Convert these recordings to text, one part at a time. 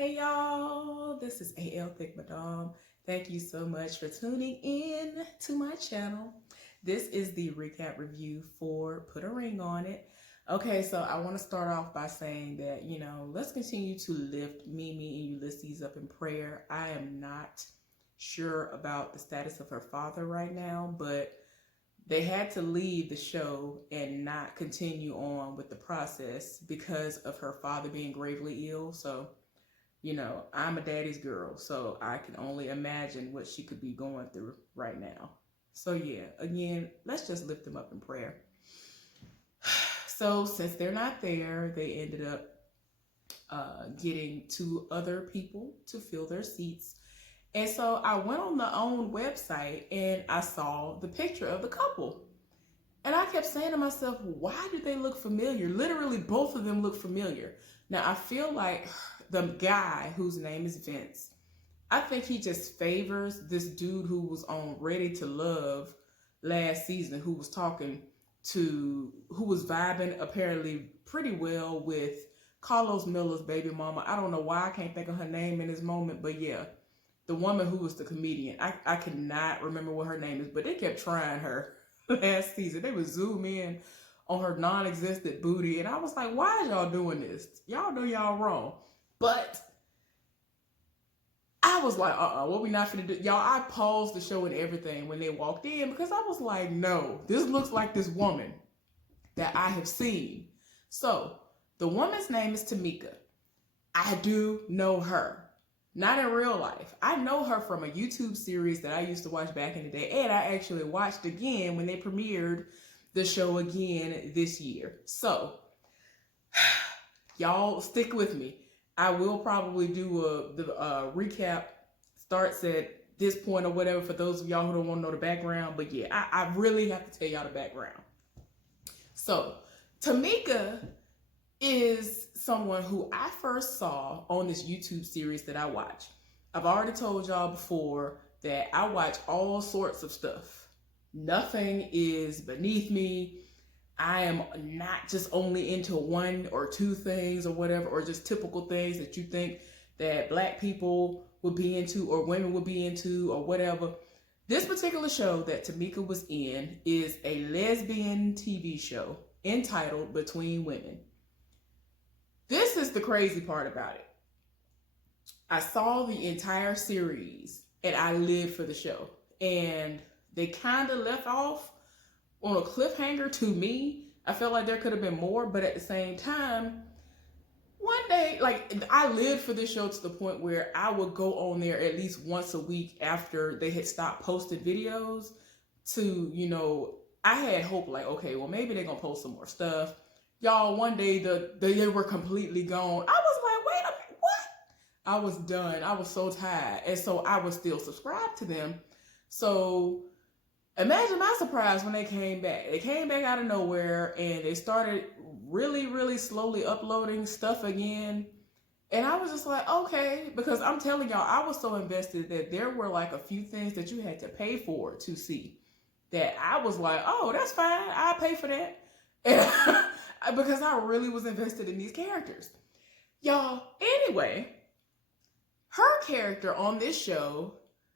Hey y'all, this is AL Thick Madame. Thank you so much for tuning in to my channel. This is the recap review for Put a Ring on It. Okay, so I want to start off by saying that, let's continue to lift Mimi and Ulysses up in prayer. I am not sure about the status of her father right now, but they had to leave the show and not continue on with the process because of her father being gravely ill. So I'm a daddy's girl, so I can only imagine what she could be going through right now. So yeah, again, let's just lift them up in prayer. So since they're not there, they ended up getting two other people to fill their seats. And so I went on the OWN website and I saw the picture of the couple. And I kept saying to myself, why do they look familiar? Literally, both of them look familiar. Now, I feel like the guy whose name is Vince, I think he just favors this dude who was on Ready to Love last season, who was vibing apparently pretty well with Carlos Miller's baby mama. I don't know why I can't think of her name in this moment, but yeah, the woman who was the comedian. I cannot remember what her name is, but they kept trying her last season. They would zoom in on her non-existent booty, and I was like, why is y'all doing this? Y'all know y'all wrong. But I was like, what we not finna do? Y'all, I paused the show and everything when they walked in because I was like, no, this looks like this woman that I have seen. So the woman's name is Tamika. I do know her. Not in real life. I know her from a YouTube series that I used to watch back in the day, and I actually watched again when they premiered the show again this year. So, y'all stick with me. I will probably do the recap starts at this point or whatever for those of y'all who don't want to know the background. But yeah, I really have to tell y'all the background. So, Tamika is someone who I first saw on this YouTube series that I watch. I've already told y'all before that I watch all sorts of stuff. Nothing is beneath me. I am not just only into one or two things or whatever, or just typical things that you think that Black people would be into or women would be into or whatever. This particular show that Tamika was in is a lesbian TV show entitled Between Women. This is the crazy part about it. I saw the entire series and I lived for the show. And they kind of left off on a cliffhanger to me. I felt like there could have been more, but at the same time, one day, like, I lived for this show to the point where I would go on there at least once a week after they had stopped posting videos to, I had hope like, okay, well, maybe they're going to post some more stuff. Y'all, one day they were completely gone. I was like, wait a minute, what? I was done. I was so tired. And so I was still subscribed to them. So imagine my surprise when they came back. They came back out of nowhere and they started really, really slowly uploading stuff again. And I was just like, okay, because I'm telling y'all, I was so invested that there were like a few things that you had to pay for to see that I was like, oh, that's fine. I'll pay for that. And because I really was invested in these characters. Y'all, anyway, her character on this show,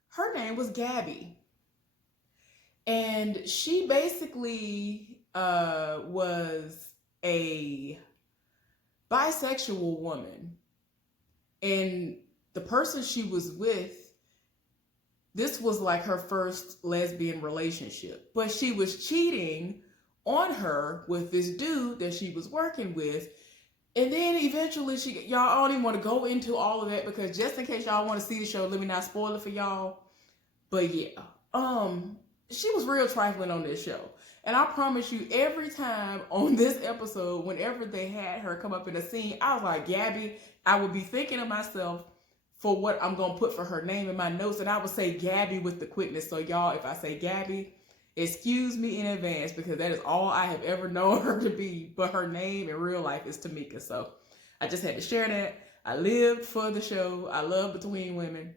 her name was Gabby. And she basically was a bisexual woman. And the person she was with, this was like her first lesbian relationship. But she was cheating on her with this dude that she was working with. And then eventually y'all, I don't even want to go into all of that because just in case y'all want to see the show, let me not spoil it for y'all. But yeah, she was real trifling on this show. And I promise you, every time on this episode, whenever they had her come up in a scene, I was like, Gabby, I would be thinking of myself for what I'm going to put for her name in my notes. And I would say Gabby with the quickness. So y'all, if I say Gabby, excuse me in advance because that is all I have ever known her to be. But her name in real life is Tamika. So I just had to share that. I lived for the show. I love Between Women.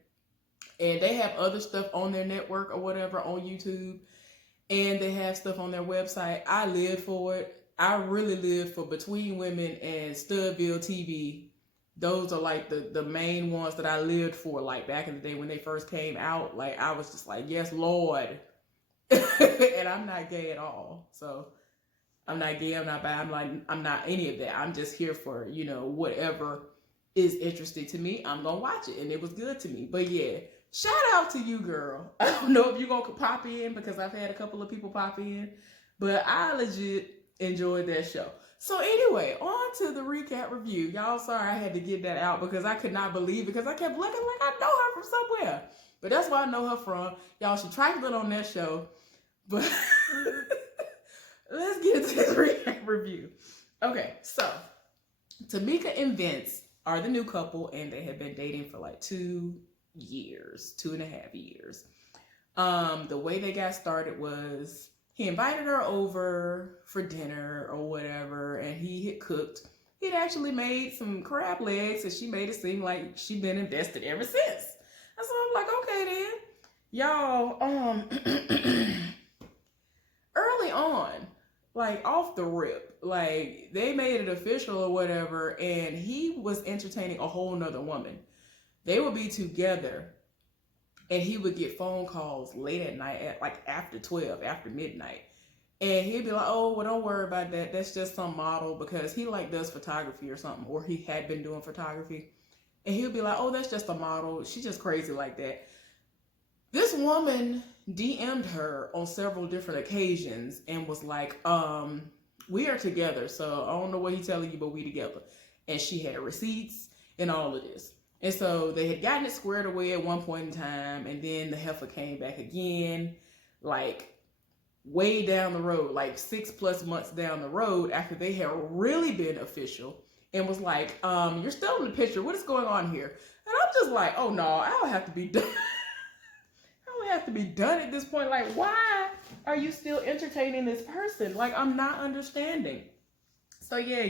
And they have other stuff on their network or whatever on YouTube. And they have stuff on their website. I live for it. I really live for Between Women and Studville TV those are like the main ones that I lived for, like back in the day when they first came out. Like I was just like, yes, Lord. And I'm not gay at all. So I'm not gay, I'm not bi, I'm not any of that. I'm just here for, you know, whatever is interesting to me. I'm gonna watch it, and it was good to me. But yeah, shout out to you, girl. I don't know if you're gonna pop in, because I've had a couple of people pop in, but I legit enjoyed that show. So anyway, on to the recap review. Y'all, sorry I had to get that out because I could not believe it, because I kept looking like I know her from somewhere. But that's where I know her from. Y'all, she trifling on that show. But let's get into this recap review. Okay, so Tamika and Vince are the new couple, and they have been dating for like 2 years, 2.5 years. The way they got started was he invited her over for dinner or whatever, and he had cooked. He'd actually made some crab legs, and she made it seem like she'd been invested ever since. And so I'm like, okay then. Y'all, early on, like off the rip, like they made it official or whatever, and he was entertaining a whole nother woman. They would be together, and he would get phone calls late at night, at like after 12, after midnight. And he'd be like, oh, well, don't worry about that. That's just some model, because he like does photography or something, or he had been doing photography. And he'll be like, oh, that's just a model. She's just crazy like that. This woman DM'd her on several different occasions and was like, we are together. So I don't know what he's telling you, but we together. And she had receipts and all of this. And so they had gotten it squared away at one point in time, and then the heifer came back again, like way down the road, like 6+ months down the road, after they had really been official, and was like, you're still in the picture. What is going on here? And I'm just like, oh no, I don't have to be done. I don't have to be done at this point. Like, why are you still entertaining this person? Like, I'm not understanding. So yeah,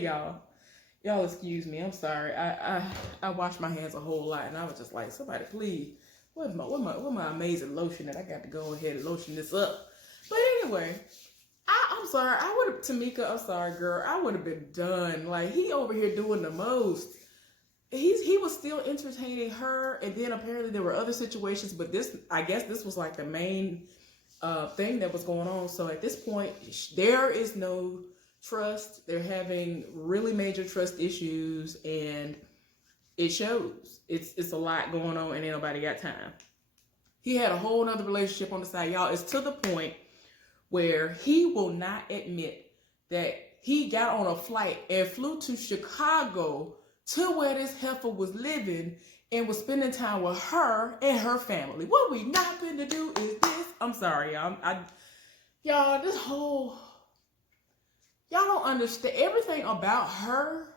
y'all excuse me, I'm sorry. I wash my hands a whole lot, and I was just like, somebody please, what my amazing lotion that I got to go ahead and lotion this up. But anyway, I'm sorry, Tamika, I'm sorry, girl, I would have been done. Like, he over here doing the most. He was still entertaining her, and then apparently there were other situations, but I guess this was like the main thing that was going on. So at this point, there is no trust. They're having really major trust issues, and it shows. It's a lot going on, and ain't nobody got time. He had a whole nother relationship on the side, y'all. It's to the point where he will not admit that he got on a flight and flew to Chicago to where this heifer was living and was spending time with her and her family. What we not finna do is this. I'm sorry, y'all. Y'all, this whole... Y'all don't understand everything about her.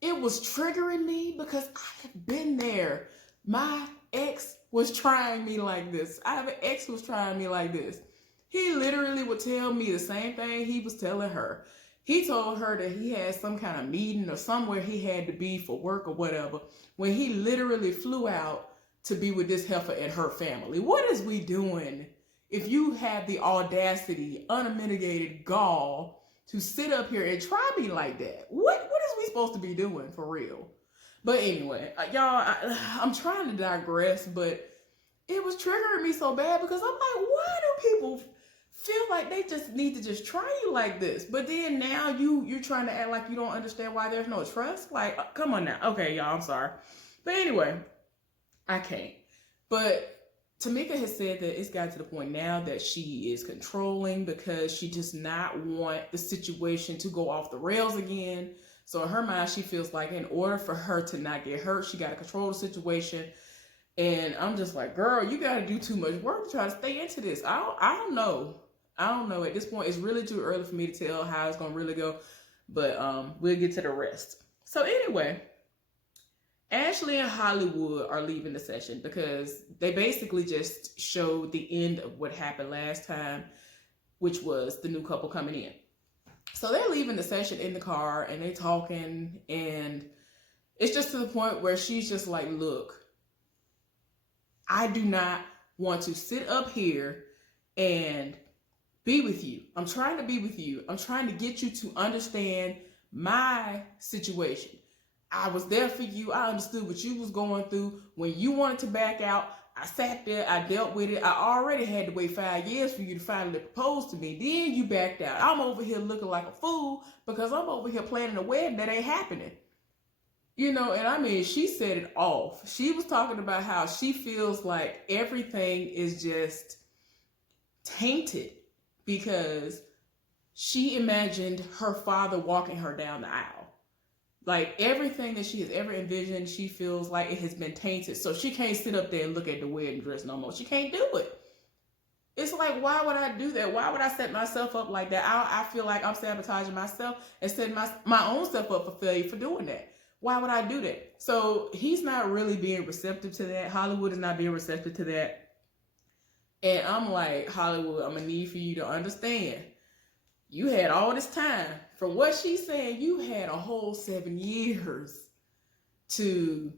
It was triggering me because I have been there. My ex was trying me like this. I have an ex who was trying me like this. He literally would tell me the same thing he was telling her. He told her that he had some kind of meeting or somewhere he had to be for work or whatever, when he literally flew out to be with this heifer and her family. What is we doing if you have the audacity, unmitigated gall to sit up here and try me like that? What is we supposed to be doing for real? But anyway, y'all, I'm trying to digress, but it was triggering me so bad because I'm like, why do people feel like they just need to just try you like this? But then now you're trying to act like you don't understand why there's no trust. Like, come on now. Okay, y'all, I'm sorry. But anyway, I can't. But Tamika has said that it's gotten to the point now that she is controlling because she does not want the situation to go off the rails again. So in her mind, she feels like in order for her to not get hurt, she got to control the situation. And I'm just like, girl, you got to do too much work to try to stay into this. I don't know. I don't know. At this point, it's really too early for me to tell how it's going to really go. But we'll get to the rest. So anyway, Ashley and Hollywood are leaving the session because they basically just showed the end of what happened last time, which was the new couple coming in. So they're leaving the session in the car, and they talking, and it's just to the point where she's just like, look, I do not want to sit up here and be with you. I'm trying to be with you. I'm trying to get you to understand my situation. I was there for you. I understood what you was going through. When you wanted to back out, I sat there, I dealt with it. I already had to wait 5 years for you to finally propose to me. Then you backed out. I'm over here looking like a fool because I'm over here planning a wedding that ain't happening. You know, and I mean, she said it off. She was talking about how she feels like everything is just tainted because she imagined her father walking her down the aisle. Like everything that she has ever envisioned, she feels like it has been tainted. So she can't sit up there and look at the wedding dress no more. She can't do it. It's like, why would I do that? Why would I set myself up like that? I feel like I'm sabotaging myself and setting my own self up for failure for doing that. Why would I do that? So he's not really being receptive to that. Hollywood is not being receptive to that. And I'm like, Hollywood, I'm going to need for you to understand. You had all this time. From what she's saying, you had a whole 7 years to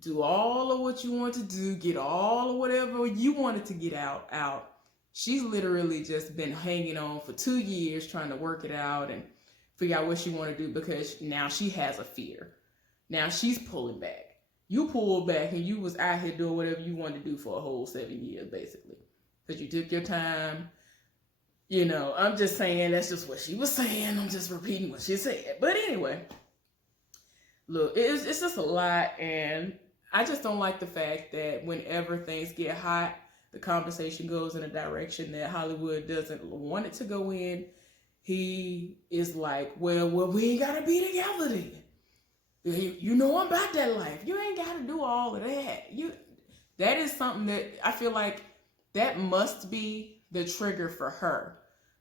do all of what you want to do, get all of whatever you wanted to get out. She's literally just been hanging on for 2 years trying to work it out and figure out what she want to do because now she has a fear. Now she's pulling back. You pulled back and you was out here doing whatever you wanted to do for a whole 7 years, basically. Because you took your time. You know, I'm just saying that's just what she was saying. I'm just repeating what she said. But anyway, look, it's just a lot. And I just don't like the fact that whenever things get hot, the conversation goes in a direction that Hollywood doesn't want it to go in. He is like, well, we ain't got to be together then. You know I'm about that life. You ain't got to do all of that. That is something that I feel like that must be the trigger for her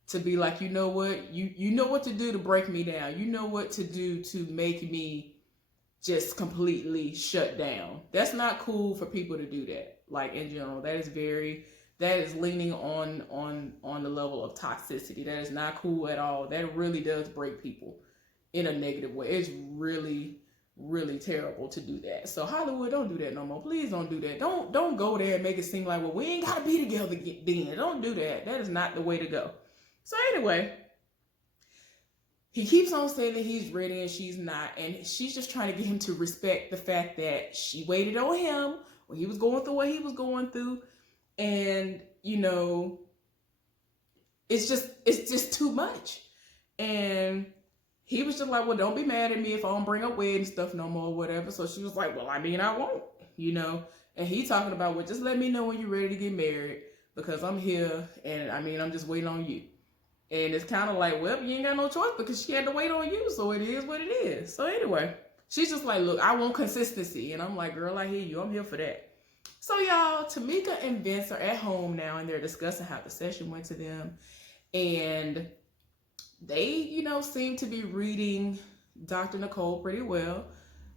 to be like, you know what? You know what to do to break me down. You know what to do to make me just completely shut down. That's not cool for people to do that. Like in general, that is leaning on the level of toxicity. That is not cool at all. That really does break people in a negative way. It's really terrible to do that. So Hollywood, don't do that no more. Please don't do that. Don't go there and make it seem like, well, we ain't gotta be together then. Don't do that. That is not the way to go. So anyway, he keeps on saying that he's ready and she's not, and she's just trying to get him to respect the fact that she waited on him when he was going through what he was going through, and you know, it's just too much. And he was just like, well, don't be mad at me if I don't bring up wedding stuff no more or whatever. So she was like, well, I mean, I won't, you know. And he talking about, well, just let me know when you're ready to get married because I'm here and I mean, I'm just waiting on you. And it's kind of like, well, you ain't got no choice because she had to wait on you. So it is what it is. So anyway, she's just like, look, I want consistency. And I'm like, girl, I hear you. I'm here for that. So y'all, Tamika and Vince are at home now and they're discussing how the session went to them. And they, you know, seem to be reading Dr. Nicole pretty well.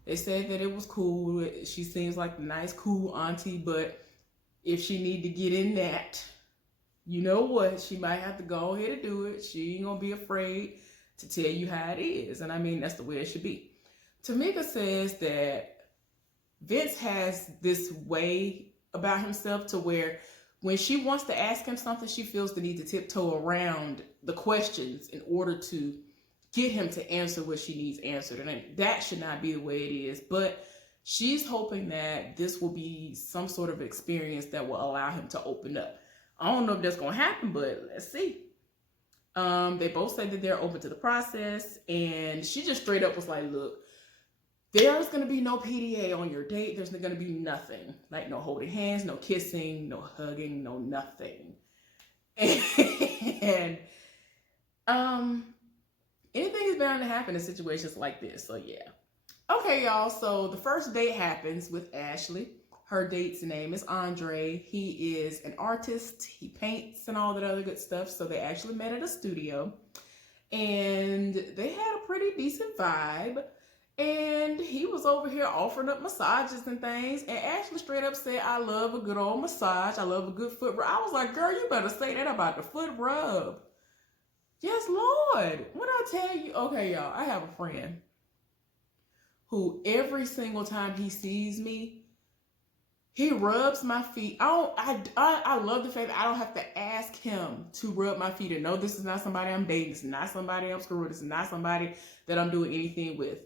They said that it was cool. She seems like a nice, cool auntie, but if she need to get in that, you know what? She might have to go ahead and do it. She ain't gonna be afraid to tell you how it is. And I mean, that's the way it should be. Tamika says that Vince has this way about himself to where when she wants to ask him something, she feels the need to tiptoe around the questions in order to get him to answer what she needs answered. And that should not be the way it is. But she's hoping that this will be some sort of experience that will allow him to open up. I don't know if that's going to happen, but let's see. They both said that they're open to the process. And she just straight up was like, look, there's going to be no PDA on your date. There's going to be nothing. Like no holding hands, no kissing, no hugging, no nothing. And anything is bound to happen in situations like this. So yeah. Okay, y'all. So the first date happens with Ashley. Her date's name is Andre. He is an artist. He paints and all that other good stuff. So they actually met at a studio. And they had a pretty decent vibe. And he was over here offering up massages and things. And Ashley straight up said, I love a good old massage. I love a good foot rub. I was like, girl, you better say that about the foot rub. Yes, Lord. When I tell you, okay, y'all, I have a friend who every single time he sees me, he rubs my feet. I love the fact that I don't have to ask him to rub my feet. And no, this is not somebody I'm dating. This is not somebody I'm screwing with. This is not somebody that I'm doing anything with.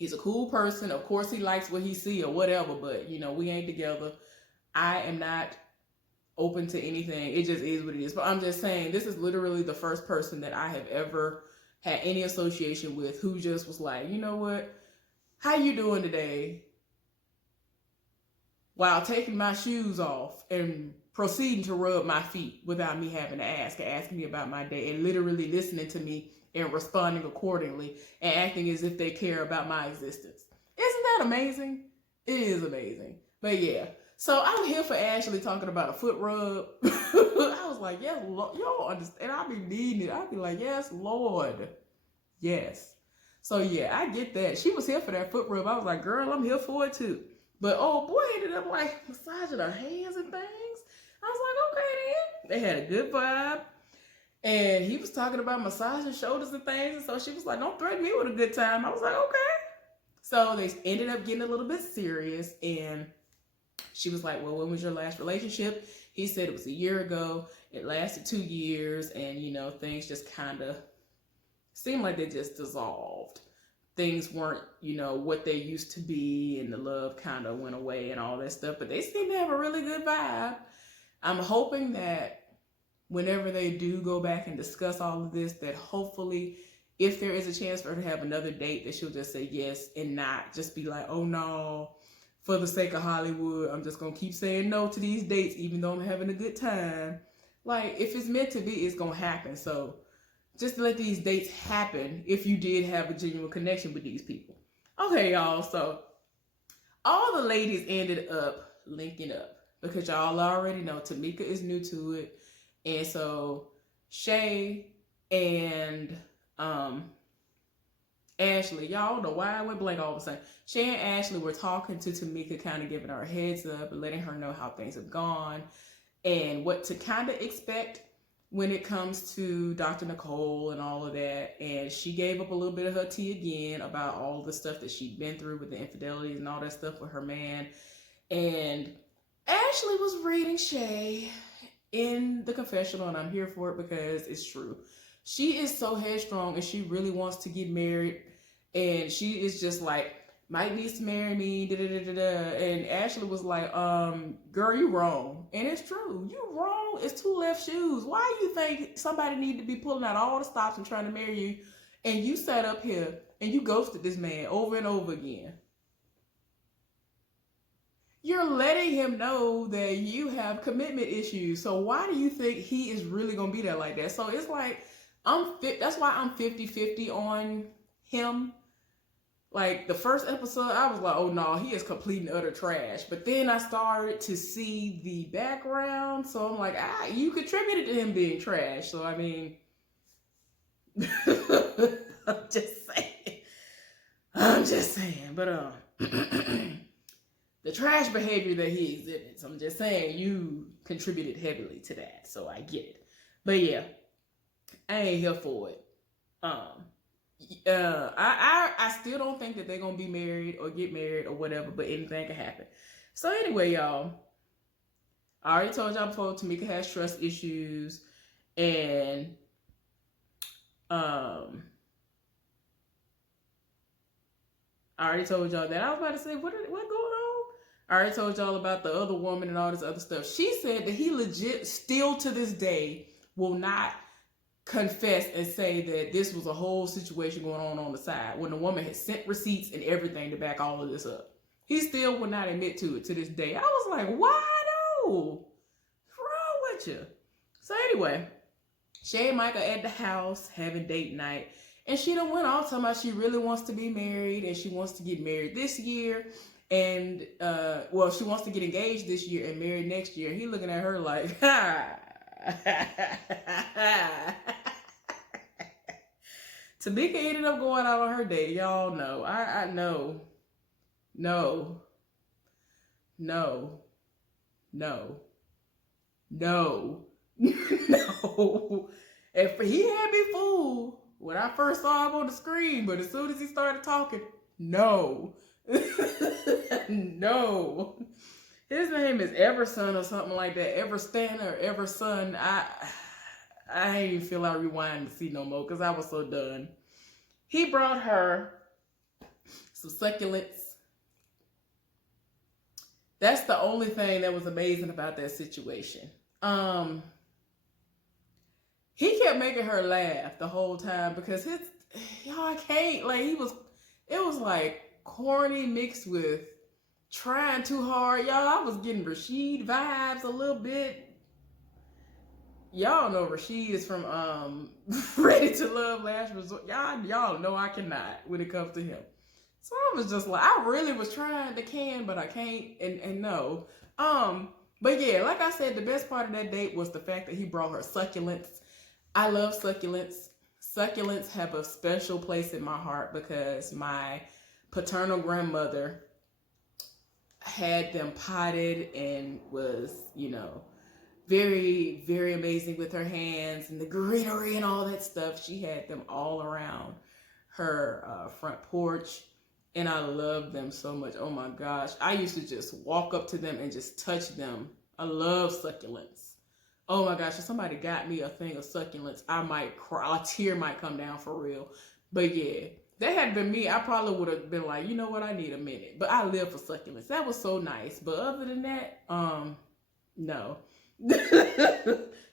He's a cool person. Of course, he likes what he see or whatever, but you know, we ain't together. I am not open to anything. It just is what it is. But I'm just saying, this is literally the first person that I have ever had any association with who just was like, you know what? How you doing today? While taking my shoes off and proceeding to rub my feet without me having to asking me about my day, and literally listening to me and responding accordingly and acting as if they care about my existence. Isn't that amazing? It is amazing. But yeah, so I'm here for Ashley talking about a foot rub. I was like, yes, Lord, y'all understand. I'll be needing it. I'll be like, yes, Lord. Yes. So yeah, I get that. She was here for that foot rub. I was like, girl, I'm here for it too. But oh boy, ended up like massaging her hands and things. I was like, okay then. They had a good vibe. And he was talking about massaging shoulders and things. And so she was like, don't threaten me with a good time. I was like, okay. So they ended up getting a little bit serious. And she was like, well, when was your last relationship? He said it was a year ago. It lasted 2 years. And, you know, things just kind of seemed like they just dissolved. Things weren't, you know, what they used to be, and the love kind of went away and all that stuff, but they seem to have a really good vibe. I'm hoping that whenever they do go back and discuss all of this, that hopefully if there is a chance for her to have another date, that she'll just say yes and not just be like, oh no, for the sake of Hollywood, I'm just going to keep saying no to these dates, even though I'm having a good time. Like, if it's meant to be, it's going to happen. So just let these dates happen if you did have a genuine connection with these people. Okay, y'all, so all the ladies ended up linking up because y'all already know Tamika is new to it. And so Shay and Ashley, y'all don't know why I went blank all of a sudden. Shay and Ashley were talking to Tamika, kind of giving her a heads up and letting her know how things have gone and what to kind of expect when it comes to Dr. Nicole and all of that. And she gave up a little bit of her tea again about all the stuff that she'd been through with the infidelities and all that stuff with her man. And Ashley was reading Shay in the confessional, and I'm here for it because it's true. She is so headstrong and she really wants to get married. And she is just like, Mike needs to marry me, da da da da da. And Ashley was like, girl, you wrong. And it's true. You wrong. It's 2 left shoes. Why do you think somebody need to be pulling out all the stops and trying to marry you? And you sat up here and you ghosted this man over and over again. You're letting him know that you have commitment issues. So why do you think he is really going to be there like that? So it's like, that's why I'm 50-50 on him. Like, the first episode, I was like, oh no, he is complete and utter trash. But then I started to see the background. So I'm like, you contributed to him being trash. So, I mean, I'm just saying. But, the trash behavior that he exhibits, I'm just saying, you contributed heavily to that. So I get it. But yeah, I ain't here for it. I still don't think that they're gonna be married or get married or whatever, but anything can happen. So anyway, y'all, I already told y'all before, Tamika has trust issues, and I already told y'all that. I was about to say, what going on? I already told y'all about the other woman and all this other stuff. She said that he legit, still to this day, will not confess and say that this was a whole situation going on the side when the woman had sent receipts and everything to back all of this up. He still would not admit to it to this day. I was like, why no? What's wrong with you? So anyway, Shay and Mike are at the house having date night, and she done went off talking about she really wants to be married and she wants to get married this year. And she wants to get engaged this year and married next year. He looking at her like, ha. Tamika ended up going out on her date. Y'all know. I know. No. If he had me fooled when I first saw him on the screen, but as soon as he started talking, no. No. His name is Everson or something like that. Everstan or Everson. I ain't even feel like rewinding to see no more because I was so done. He brought her some succulents. That's the only thing that was amazing about that situation. He kept making her laugh the whole time because y'all, I can't, like, it was like corny mixed with trying too hard. Y'all, I was getting Rashid vibes a little bit. Y'all know Rashid is from Ready to Love Last Resort. Y'all know I cannot when it comes to him. So I was just like, I really was trying to can, but I can't and no. But yeah, like I said, the best part of that date was the fact that he brought her succulents. I love succulents. Succulents have a special place in my heart because my paternal grandmother had them potted and was, very, very amazing with her hands and the greenery and all that stuff. She had them all around her front porch, and I loved them so much. Oh my gosh. I used to just walk up to them and just touch them. I love succulents. Oh my gosh, if somebody got me a thing of succulents, I might cry. A tear might come down for real. But yeah, that had been me. I probably would have been like, you know what, I need a minute. But I live for succulents. That was so nice. But other than that, no.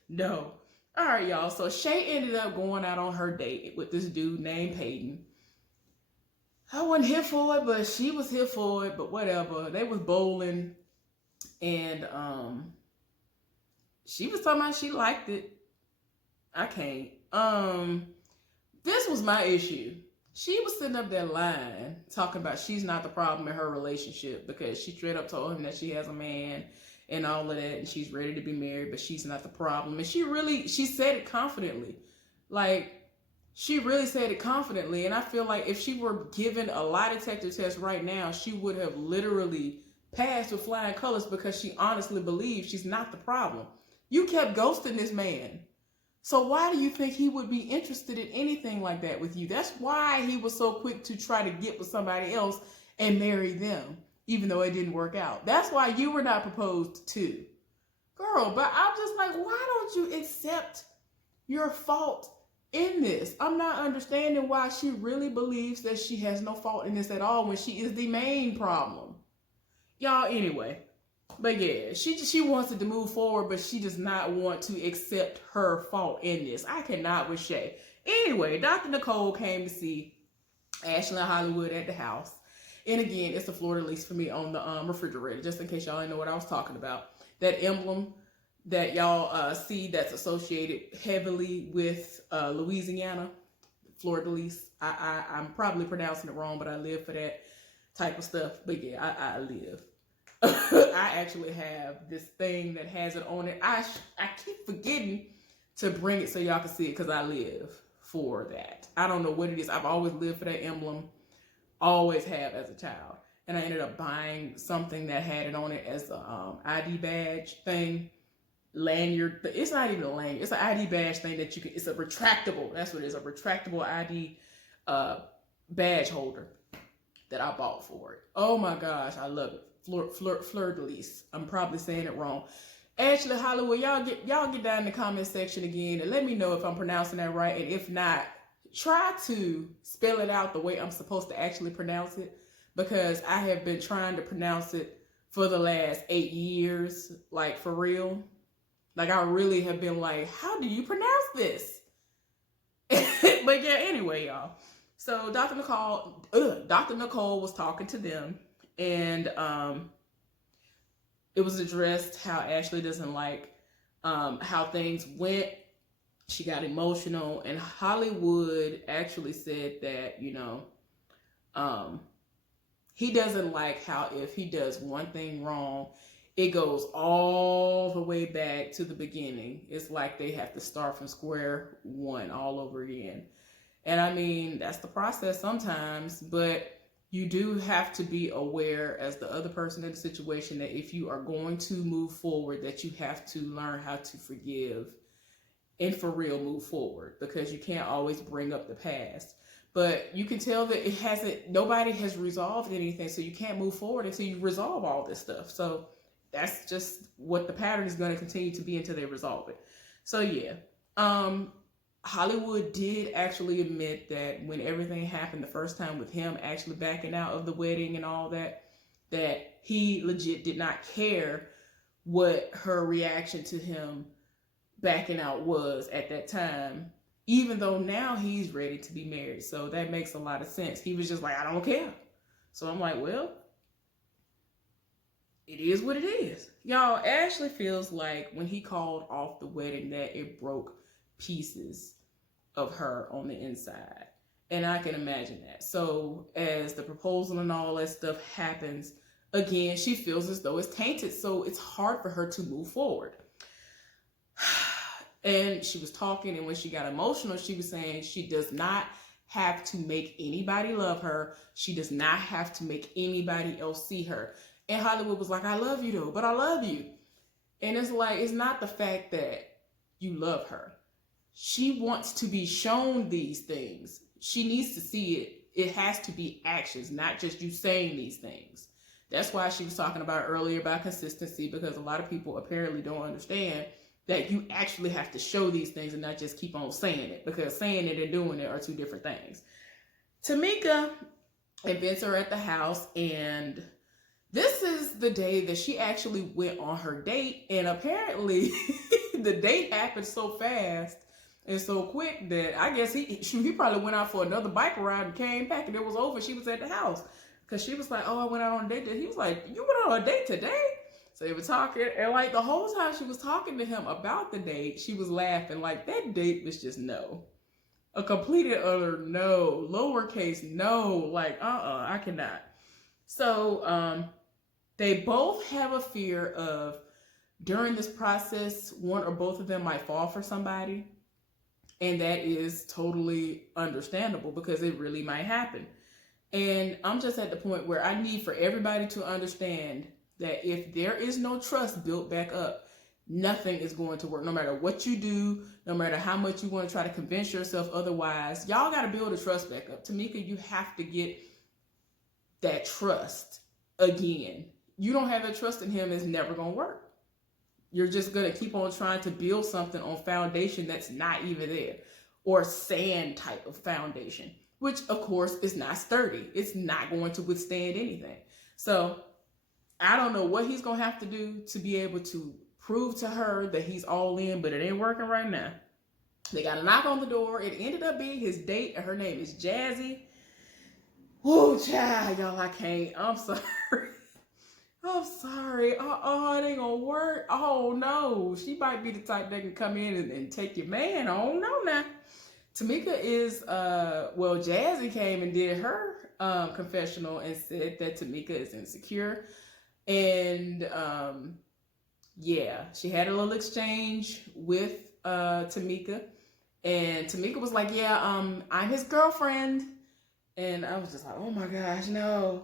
No. All right, y'all. So Shay ended up going out on her date with this dude named Peyton. I wasn't here for it, but she was here for it. But whatever. They was bowling, and she was talking about she liked it. I can't. This was my issue. She was sitting up there lying, talking about she's not the problem in her relationship because she straight up told him that she has a man and all of that, and she's ready to be married, but she's not the problem. And she said it confidently. Like, she really said it confidently. And I feel like if she were given a lie detector test right now, she would have literally passed with flying colors because she honestly believes she's not the problem. You kept ghosting this man. So why do you think he would be interested in anything like that with you? That's why he was so quick to try to get with somebody else and marry them, even though it didn't work out. That's why you were not proposed to. Girl, but I'm just like, why don't you accept your fault in this? I'm not understanding why she really believes that she has no fault in this at all when she is the main problem. Y'all, anyway. But yeah, she wants it to move forward, but she does not want to accept her fault in this. I cannot with Shay. Anyway, Dr. Nicole came to see Ashley and Hollywood at the house. And again, it's the fleur-de-lis for me on the refrigerator, just in case y'all didn't know what I was talking about. That emblem that y'all see that's associated heavily with Louisiana, fleur-de-lis. I'm probably pronouncing it wrong, but I live for that type of stuff. But yeah, I live. I actually have this thing that has it on it. I keep forgetting to bring it so y'all can see it because I live for that. I don't know what it is. I've always lived for that emblem. Always have as a child. And I ended up buying something that had it on it as a ID badge thing. Lanyard. It's not even a lanyard. It's an ID badge thing that you can, it's a retractable. That's what it is. A retractable ID badge holder that I bought for it. Oh my gosh. I love it. Fleur-de-lis. I'm probably saying it wrong. Ashley Hollywood, y'all get down in the comment section again and let me know if I'm pronouncing that right. And if not, try to spell it out the way I'm supposed to actually pronounce it, because I have been trying to pronounce it for the last 8 years, like for real. Like I really have been like, how do you pronounce this? But yeah, anyway, y'all. So Dr. Nicole was talking to them. And it was addressed how Ashley doesn't like how things went. She got emotional, and Hollywood actually said that, he doesn't like how if he does one thing wrong, it goes all the way back to the beginning. It's like they have to start from square one all over again. And I mean, that's the process sometimes, but you do have to be aware as the other person in the situation that if you are going to move forward, that you have to learn how to forgive and for real move forward, because you can't always bring up the past. But you can tell that nobody has resolved anything, so you can't move forward until you resolve all this stuff. So that's just what the pattern is going to continue to be until they resolve it. So yeah. Hollywood did actually admit that when everything happened the first time with him actually backing out of the wedding and all that, that he legit did not care what her reaction to him backing out was at that time, even though now he's ready to be married. So that makes a lot of sense. He was just like, I don't care. So I'm like, well, it is what it is. Y'all, Ashley feels like when he called off the wedding that it broke pieces of her on the inside. And I can imagine that. So as the proposal and all that stuff happens, again, she feels as though it's tainted. So it's hard for her to move forward. And she was talking, and when she got emotional, she was saying she does not have to make anybody love her. She does not have to make anybody else see her. And Hollywood was like, I love you though, but I love you. And it's like, it's not the fact that you love her. She wants to be shown these things. She needs to see it. It has to be actions, not just you saying these things. That's why she was talking about earlier about consistency, because a lot of people apparently don't understand that you actually have to show these things and not just keep on saying it, because saying it and doing it are two different things. Tamika and Vince are at the house, and this is the day that she actually went on her date, and apparently the date happened so fast and so quick that I guess he probably went out for another bike ride and came back and it was over. She was at the house because she was like, oh, I went out on a date. He was like, you went on a date today? So they were talking, and like the whole time she was talking to him about the date, she was laughing. Like, that date was just no. A complete and utter no. Lowercase no. Like, I cannot. So they both have a fear of, during this process, one or both of them might fall for somebody. And that is totally understandable because it really might happen. And I'm just at the point where I need for everybody to understand that if there is no trust built back up, nothing is going to work. No matter what you do, no matter how much you want to try to convince yourself otherwise, y'all got to build the trust back up. Tamika, you have to get that trust again. You don't have that trust in him, it's never going to work. You're just going to keep on trying to build something on foundation that's not even there, or sand type of foundation, which of course is not sturdy. It's not going to withstand anything. So I don't know what he's going to have to do to be able to prove to her that he's all in, but it ain't working right now. They got a knock on the door. It ended up being his date, and her name is Jazzy. Oh, child, y'all, I can't. I'm sorry. I'm sorry. It ain't gonna work. Oh no, she might be the type that can come in and take your man. I don't know now. Tamika is, well, Jazzy came and did her confessional and said that Tamika is insecure. And yeah, she had a little exchange with Tamika. And Tamika was like, yeah, I'm his girlfriend. And I was just like, oh my gosh, no.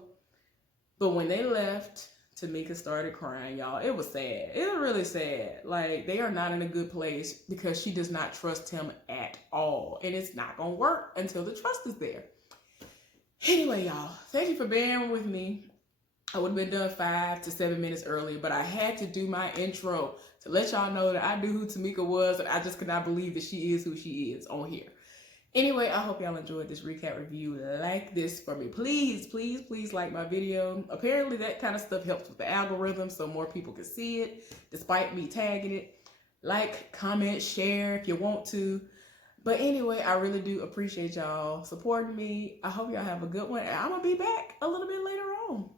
But when they left, Tamika started crying, y'all. It was sad. It was really sad. Like, they are not in a good place because she does not trust him at all. And it's not going to work until the trust is there. Anyway, y'all, thank you for bearing with me. I would have been done 5 to 7 minutes earlier, but I had to do my intro to let y'all know that I knew who Tamika was, and I just could not believe that she is who she is on here. Anyway, I hope y'all enjoyed this recap review. Like this for me. Please, please, please like my video. Apparently that kind of stuff helps with the algorithm so more people can see it, despite me tagging it. Like, comment, share if you want to. But anyway, I really do appreciate y'all supporting me. I hope y'all have a good one. And I'm going to be back a little bit later on.